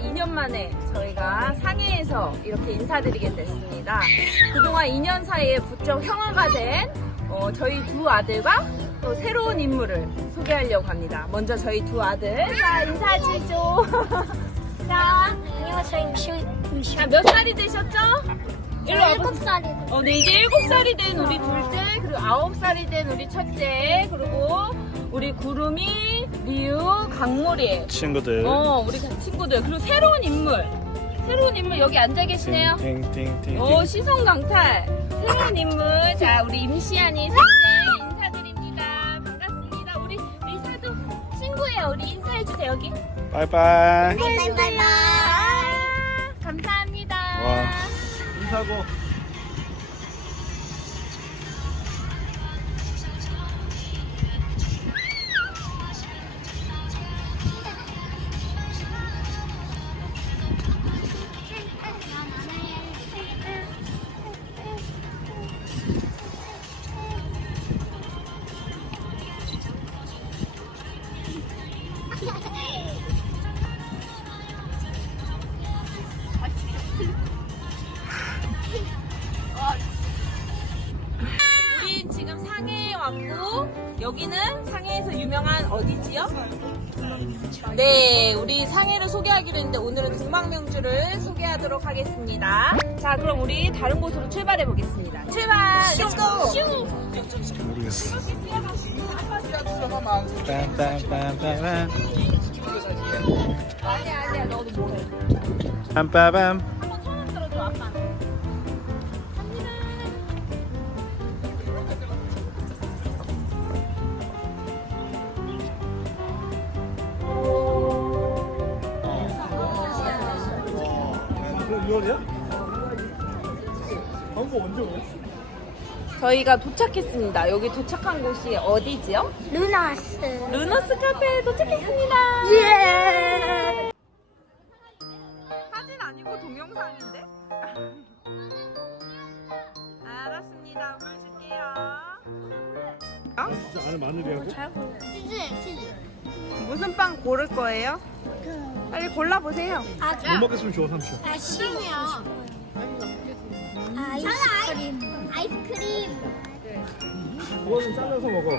2년 만에 저희가 상해에서 이렇게 인사드리게 됐습니다. 그동안 2년 사이에 부쩍 형아가 된 어, 저희 두 아들과 또 새로운 인물을 소개하려고 합니다. 먼저 저희 두 아들. 자, 인사해주죠. 자, 안녕하세요 임시 임시 자, 몇 살이 되셨죠? 일로 와보세요. 일곱 살이 어, 네, 이제 7살이 된 우리 둘째, 그리고 9살이 된 우리 첫째, 그리고 우리 구름이, 리우, 강물이. 친구들 어, 우리 친구들. 그리고 새로운 인물. 새로운 인물 여기 앉아 계시네요. 팅팅팅팅 오, 시선 강탈. 새로운 인물. 자, 우리 임시안이 셋째 인사드립니다. 반갑습니다. 우리 리사도 친구예요. 우리 인사해주세요, 여기. 바이바이 바이바이바이 아, 감사합니다. 와. 인사고 왔고 여기는 상해에서 유명한 어디지요? 네, 우리 상해를 소개하기로 했는데 오늘은 동방명주를 소개하도록 하겠습니다. 자, 그럼 우리 다른 곳으로 출발해 보겠습니다. 출발! Let's go! 모르겠어 빰빰빰빰빰 아니야, 아니야, 너도 뭐해? 빰빠밤 한번 손 흔들어줘, 아빠. 저희가 도착했습니다. 여기 도착한 곳이 어디지요? 루나스 루너스 카페에 도착했습니다. 예 사진 아니고 동영상인데? 알았습니다. 물 줄게요. 안에 마늘이하고 치즈 치즈 무슨 빵 고를 거예요? 빨리 골라보세요. 아 못 먹겠으면 줘 삼촌 아쉬워요 아이스크림 아이스크림 그거는 잘라서 먹어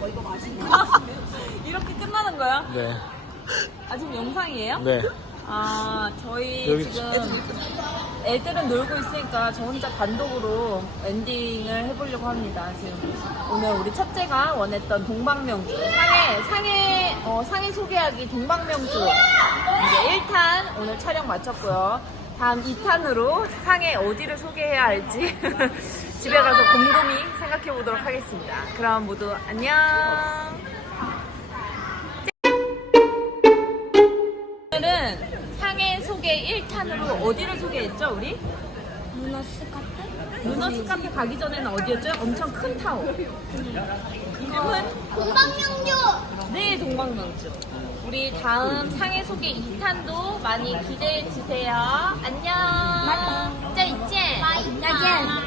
이렇게 끝나는 거야? 네 아, 지금 영상이에요? 네. 아, 저희 여기 지금 애들은 놀고 있으니까 저 혼자 단독으로 엔딩을 해보려고 합니다. 지금 오늘 우리 첫째가 원했던 동방명주 상해 상해 어, 상해 소개하기 동방명주 이제 1탄 오늘 촬영 마쳤고요. 다음 2탄으로 상해 어디를 소개해야 할지 집에 가서 곰곰이 생각해 보도록 하겠습니다. 그럼 모두 안녕. 오늘은 상해 소개 1탄으로 어디를 소개했죠, 우리? 루너스 카페? 루너스 카페 가기 전에는 어디였죠? 엄청 큰 타워. 이름은 공방명주! 네, 동방명주. 우리 다음 상해 소개 2탄도 많이 기대해 주세요. 안녕. 자, 이제. 再见。